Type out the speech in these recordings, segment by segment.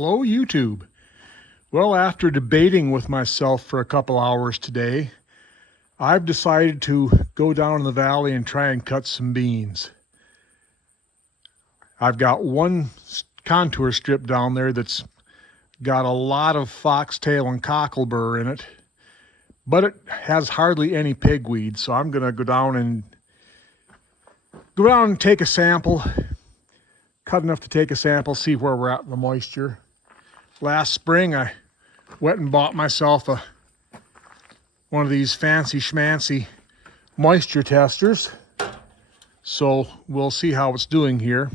Hello, YouTube. Well, after debating with myself for a couple hours today, I've decided to go down in the valley and try and cut some beans. I've got one contour strip down there that's got a lot of foxtail and cocklebur in it, but it has hardly any pigweed, so I'm going to go down and take a sample, cut enough to take a sample, see where we're at in the moisture. Last spring I went and bought myself one of these fancy schmancy moisture testers, so we'll see how it's doing here.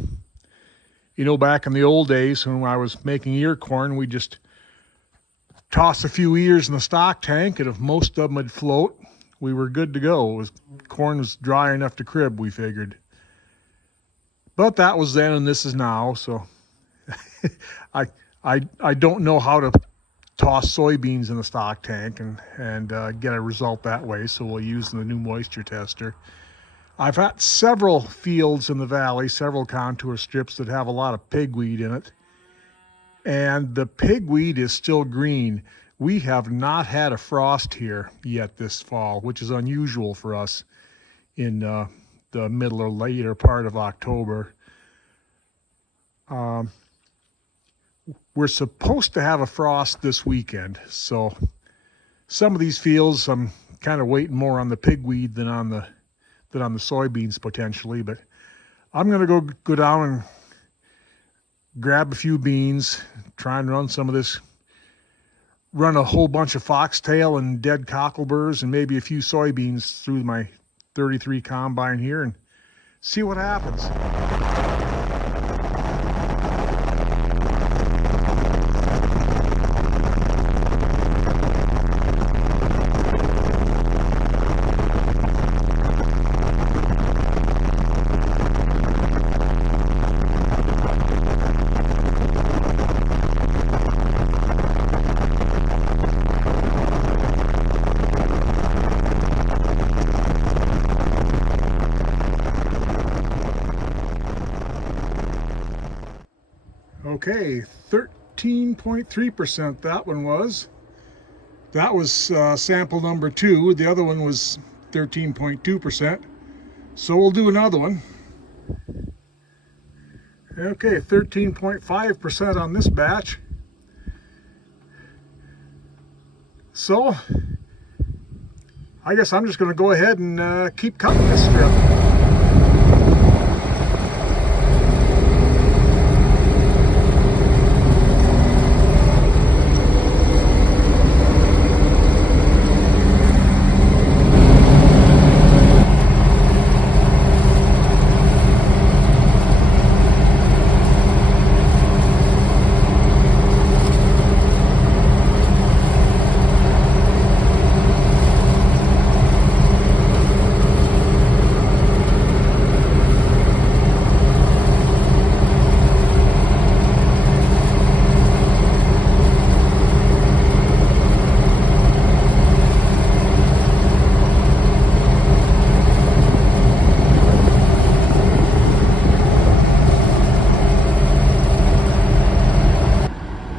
You know, back in the old days when I was making ear corn, we just toss a few ears in the stock tank, and if most of them would float, we were good to go. Corn was dry enough to crib, we figured. But that was then and this is now, so I don't know how to toss soybeans in the stock tank and get a result that way, so we'll use the new moisture tester. I've got several fields in the valley, several contour strips that have a lot of pigweed in it, and the pigweed is still green. We have not had a frost here yet this fall, which is unusual for us in the middle or later part of October. We're supposed to have a frost this weekend, so some of these fields I'm kind of waiting more on the pigweed than on the soybeans potentially, but I'm gonna go down and grab a few beans, try and run a whole bunch of foxtail and dead cockleburs and maybe a few soybeans through my 33 combine here and see what happens. Okay, 13.3% that one was. That was sample number 2. The other one was 13.2%. So we'll do another one. Okay, 13.5% on this batch. So I guess I'm just going to go ahead and keep cutting this strip.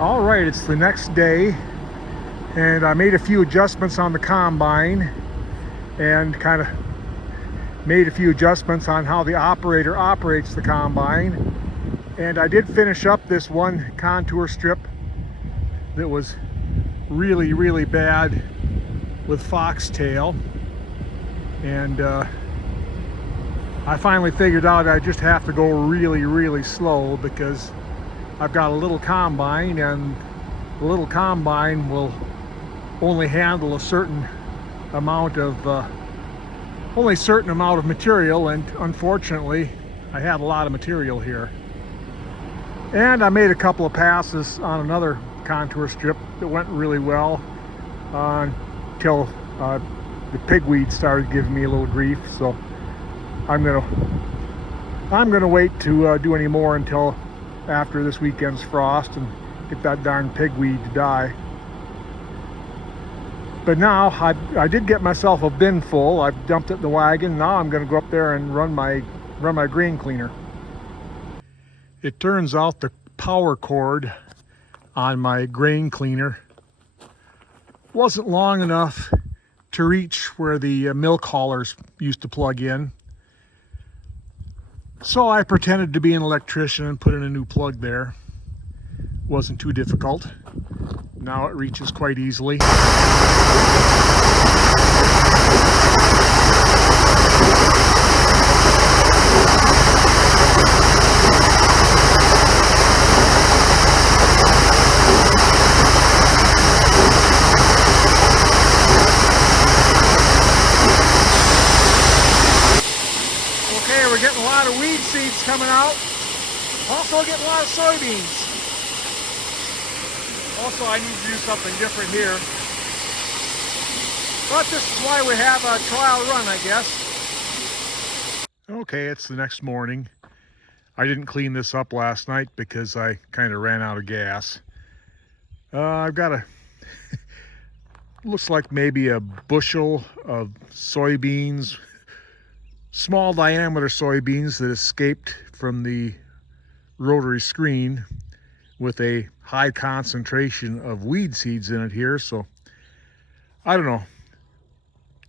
Alright, it's the next day, and I made a few adjustments on the combine and kind of made a few adjustments on how the operator operates the combine. And I did finish up this one contour strip that was really bad with foxtail, and I finally figured out I just have to go really slow because I've got a little combine, and the little combine will only handle a certain amount of material, and unfortunately I had a lot of material here. And I made a couple of passes on another contour strip that went really well until the pigweed started giving me a little grief. So I'm gonna wait to do any more until after this weekend's frost and get that darn pigweed to die. But now I did get myself a bin full. I've dumped it in the wagon. Now I'm going to go up there and run my grain cleaner. It turns out the power cord on my grain cleaner wasn't long enough to reach where the milk haulers used to plug in. So I pretended to be an electrician and put in a new plug there. Wasn't too difficult. Now it reaches quite easily. Okay, we're getting a lot of weed seeds coming out. Also getting a lot of soybeans. Also, I need to do something different here. But this is why we have a trial run, I guess. Okay, it's the next morning. I didn't clean this up last night because I kind of ran out of gas. I've got a, looks like maybe a bushel of soybeans, small diameter soybeans that escaped from the rotary screen with a high concentration of weed seeds in it here. So I don't know,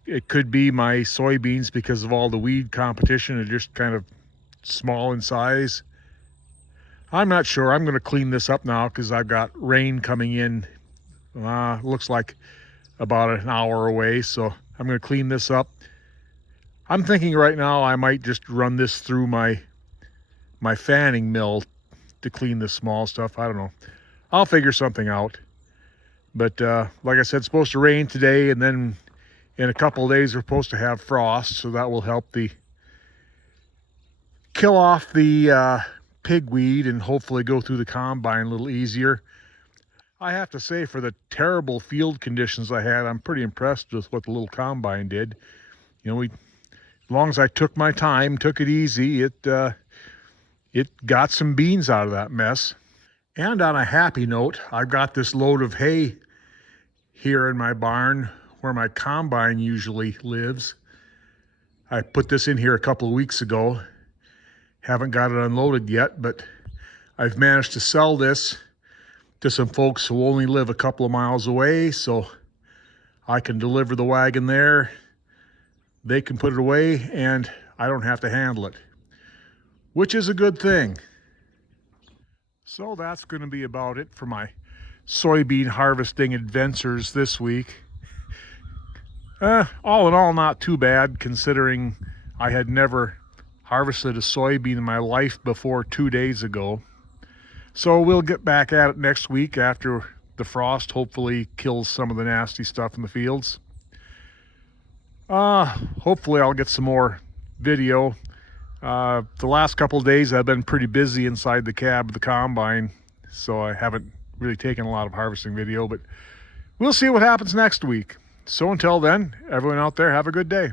it could be my soybeans because of all the weed competition are just kind of small in size. I'm not sure. I'm going to clean this up now because I've got rain coming in. Looks like about an hour away, so I'm going to clean this up. I'm thinking right now I might just run this through my fanning mill to clean this small stuff. I don't know. I'll figure something out. But like I said, it's supposed to rain today, and then in a couple of days we're supposed to have frost, so that will help kill off the pigweed and hopefully go through the combine a little easier. I have to say, for the terrible field conditions I had, I'm pretty impressed with what the little combine did. You know, as long as I took my time, took it easy, it got some beans out of that mess. And on a happy note, I've got this load of hay here in my barn where my combine usually lives. I put this in here a couple of weeks ago. Haven't got it unloaded yet, but I've managed to sell this to some folks who only live a couple of miles away, so I can deliver the wagon there. They can put it away, and I don't have to handle it, which is a good thing. So that's going to be about it for my soybean harvesting adventures this week. All in all, not too bad, considering I had never harvested a soybean in my life before 2 days ago. So we'll get back at it next week after the frost hopefully kills some of the nasty stuff in the fields. Hopefully I'll get some more video. The last couple of days I've been pretty busy inside the cab of the combine, so I haven't really taken a lot of harvesting video, but we'll see what happens next week. So until then, everyone out there, have a good day.